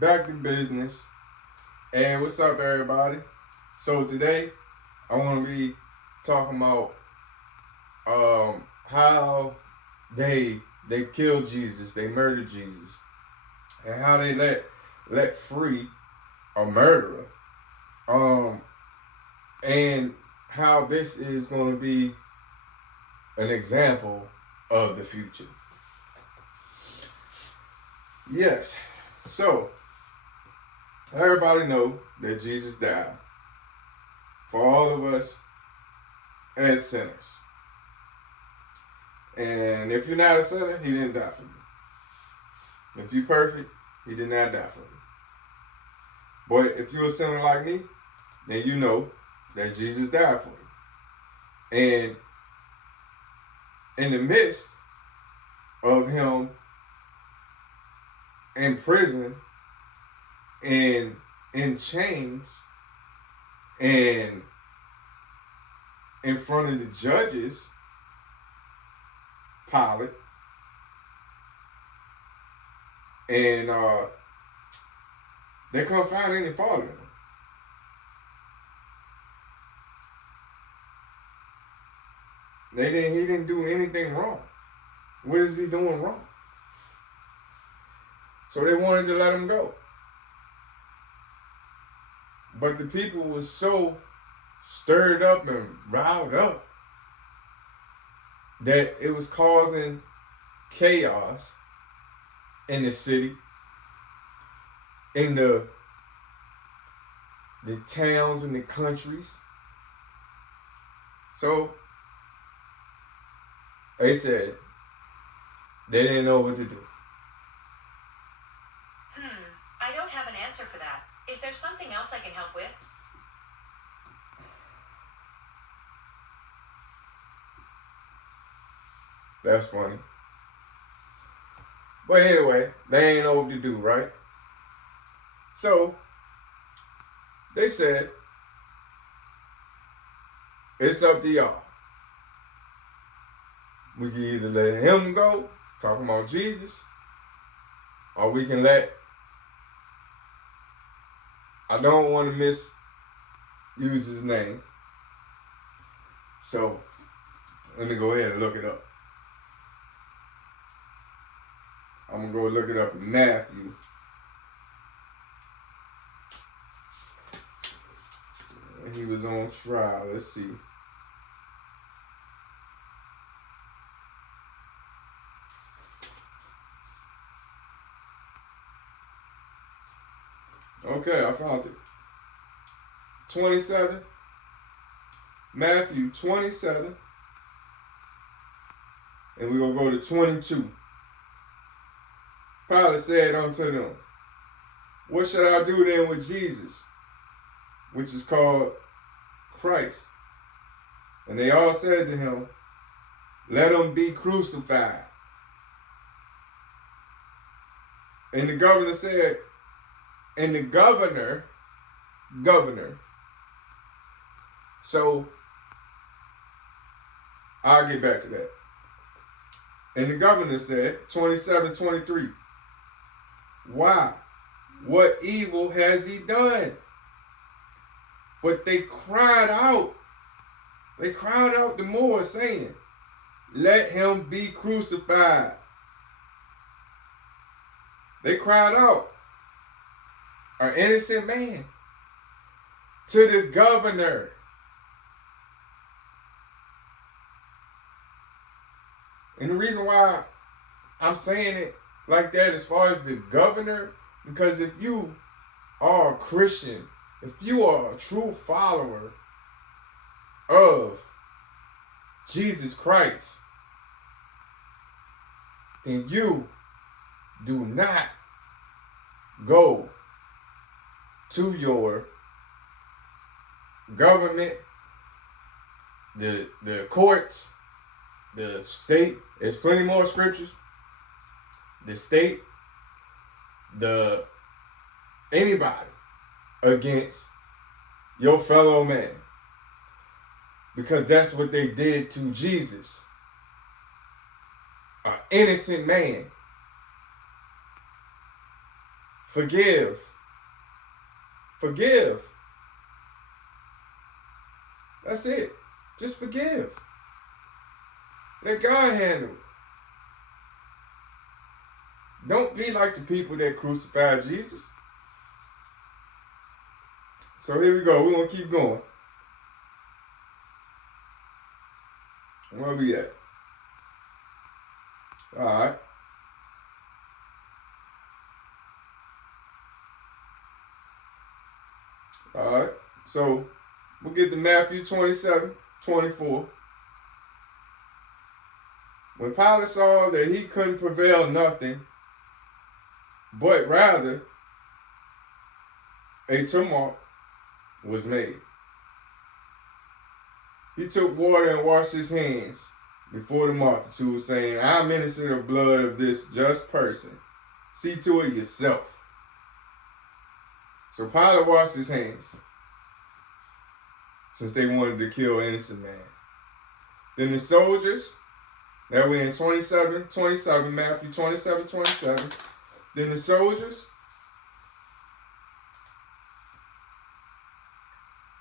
back to business. And what's up, everybody? So today, I want to be talking about how they killed Jesus, they murdered Jesus, and how they let free a murderer. Um, and how this is going to be an example of the future. Yes. So everybody know that Jesus died for all of us as sinners. And if you're not a sinner, he didn't die for you. If you're perfect, he did not die for you. But if you're a sinner like me, then you know that Jesus died for you. And in the midst of him in prison and in chains and in front of the judges, Pilate, and they couldn't find any fault in him. He didn't do anything wrong. What is he doing wrong? So they wanted to let him go. But the people was so stirred up and riled up that it was causing chaos in the city, in the towns and the countries. So they said they didn't know what to do. I don't have an answer for that. Is there something else I can help with? That's funny. But anyway, they ain't know what to do, right? So they said, it's up to y'all. We can either let him go, talking about Jesus, or we can let, I don't want to misuse his name, so let me go ahead and look it up. I'm going to go look it up in Matthew. He was on trial. Let's see. Okay, I found it. 27. Matthew 27. And we're going to go to 22. Pilate said unto them, what shall I do then with Jesus, which is called Christ? And they all said to him, let him be crucified. And the governor said, and the governor, so I'll get back to that. And the governor said, 27:23, why? What evil has he done? But they cried out. They cried out the more, saying, let him be crucified. They cried out, an innocent man, to the governor. And the reason why I'm saying it like that as far as the governor, because if you are a Christian, if you are a true follower of Jesus Christ, then you do not go to your government, the courts, the state. There's plenty more scriptures. The state, anybody against your fellow man, because that's what they did to Jesus, an innocent man, Forgive. Forgive. That's it. Just forgive. Let God handle it. Don't be like the people that crucified Jesus. So here we go. We're going to keep going. Where we at? All right. All right. So we'll get to Matthew 27:24. When Pilate saw that he couldn't prevail nothing, but rather a tumult was made, he took water and washed his hands before the multitude, saying, I'm innocent of blood of this just person. See to it yourself. So Pilate washed his hands, since they wanted to kill an innocent man. Then the soldiers, that we're in 27, Matthew 27:27. Then the soldiers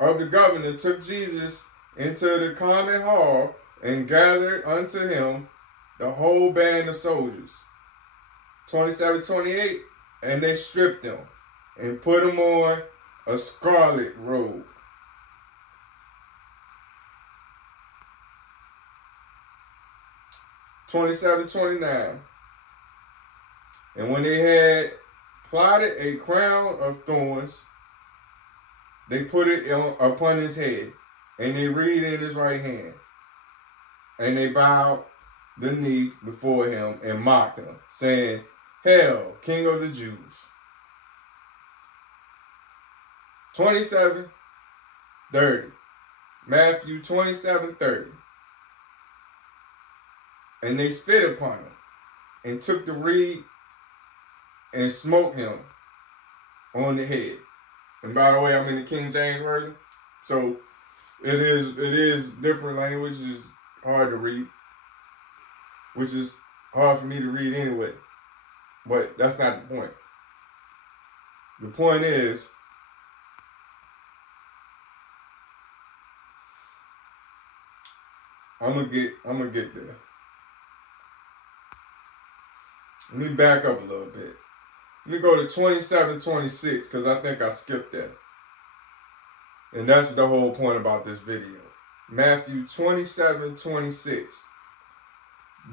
of the governor took Jesus into the common hall and gathered unto him the whole band of soldiers. 27:28. And they stripped him and put him on a scarlet robe. (27:29). And when they had plotted a crown of thorns, they put it upon his head, and they reed in his right hand. And they bowed the knee before him and mocked him, saying, Hail, King of the Jews. 27:30. Matthew 27:30. And they spit upon him, and took the reed and smote him on the head. And by the way, I'm in the King James Version, so it is different language. It's hard to read, which is hard for me to read anyway. But that's not the point. The point is, I'm gonna get there. Let me back up a little bit. Let me go to 27:26, because I think I skipped that. And that's the whole point about this video. Matthew 27:26.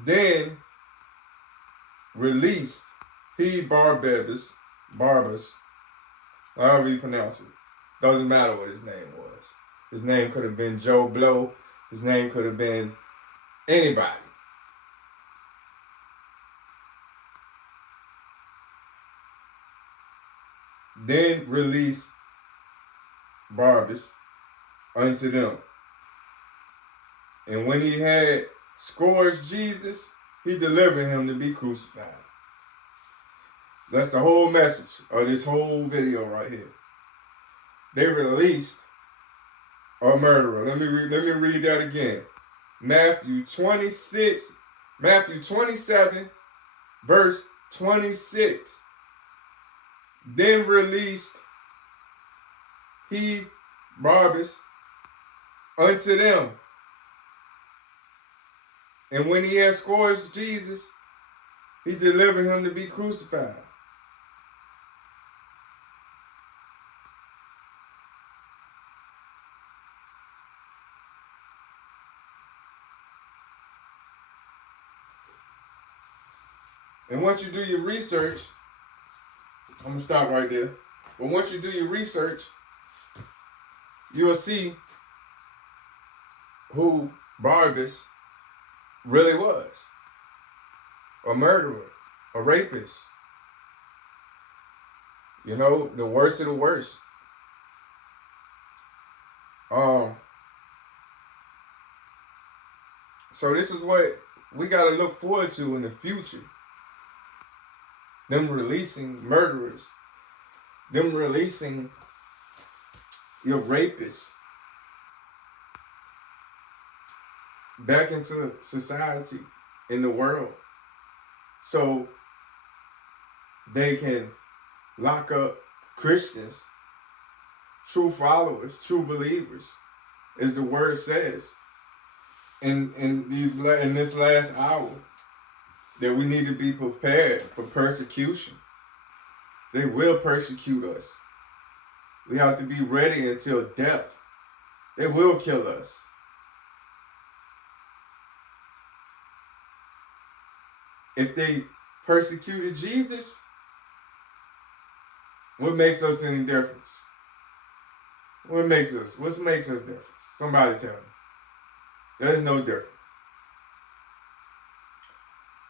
Then released he Barabbas, however you pronounce it. Doesn't matter what his name was. His name could have been Joe Blow. His name could have been anybody. Then released Barabbas unto them. And when he had scourged Jesus, he delivered him to be crucified. That's the whole message of this whole video right here. They released a murderer. Let me read that again. Matthew 27, verse 26. Then released he Barabbas unto them. And when he had scourged Jesus, he delivered him to be crucified. And once you do your research, I'm going to stop right there. But once you do your research, you'll see who Barabbas really was. A murderer, a rapist. You know, the worst of the worst. So this is what we got to look forward to in the future. Them releasing murderers. Them releasing your rapists back into society, in the world, so they can lock up Christians, true followers, true believers, as the word says in this last hour, that we need to be prepared for persecution. They will persecute us. We have to be ready until death. They will kill us. If they persecuted Jesus, what makes us any difference? What makes us different? Somebody tell me. There's no difference.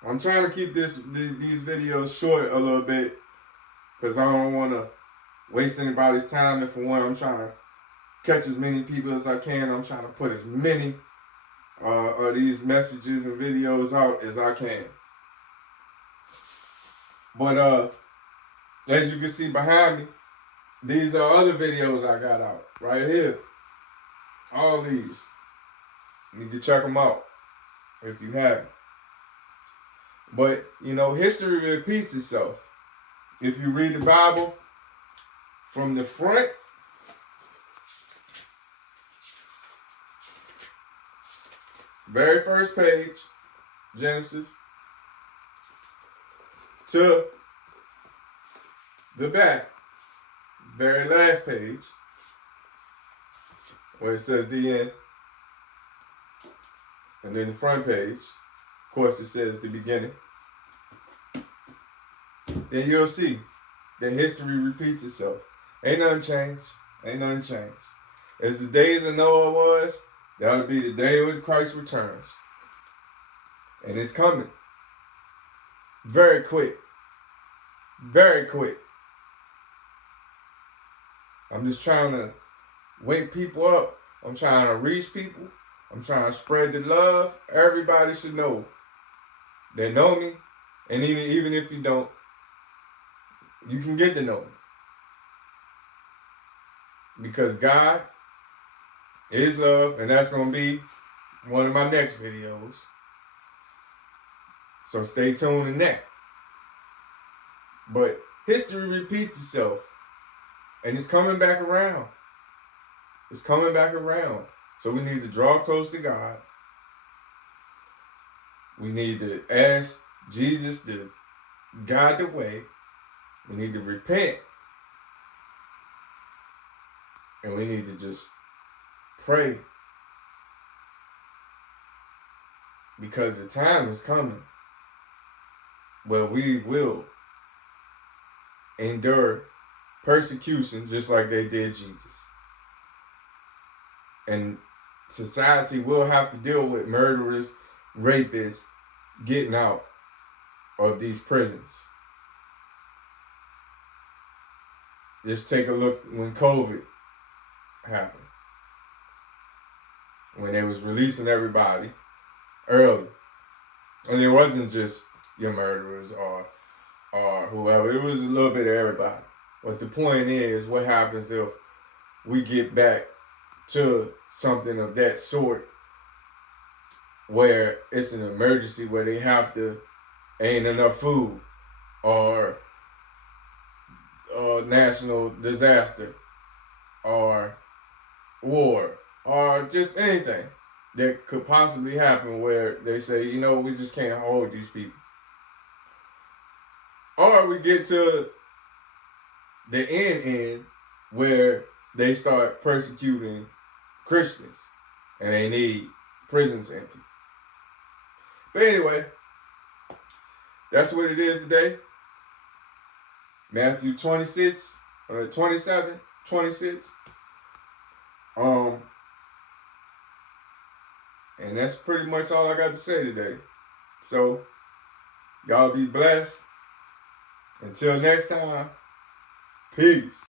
I'm trying to keep these videos short a little bit because I don't want to waste anybody's time. And for one, I'm trying to catch as many people as I can. I'm trying to put as many of these messages and videos out as I can. But as you can see behind me, these are other videos I got out right here. All these. You need to check them out if you haven't. But, you know, history repeats itself. If you read the Bible from the front, very first page, Genesis, to the back, very last page, where it says the end, and then the front page, of course, it says the beginning. Then you'll see that history repeats itself. Ain't nothing changed. Ain't nothing changed. As the days of Noah was, that'll be the day when Christ returns. And it's coming. Very quick. Very quick. I'm just trying to wake people up. I'm trying to reach people. I'm trying to spread the love. Everybody should know. They know me. And even if you don't, you can get to know me. Because God is love, and that's going to be one of my next videos. So stay tuned in that. But history repeats itself. And it's coming back around. It's coming back around. So we need to draw close to God. We need to ask Jesus to guide the way. We need to repent. And we need to just pray. Because the time is coming where we will endure persecution just like they did Jesus. And society will have to deal with murderers, rapists, getting out of these prisons. Just take a look when COVID happened. When they was releasing everybody early. And it wasn't just your murderers or whoever. It was a little bit of everybody. But the point is, what happens if we get back to something of that sort where it's an emergency, where they have to, ain't enough food, or national disaster, or war, or just anything that could possibly happen where they say, you know, we just can't hold these people. Or we get to the end where they start persecuting Christians and they need prisons empty. But anyway, that's what it is today. Matthew 26, 27, 26. And that's pretty much all I got to say today. So, y'all be blessed. Until next time, peace.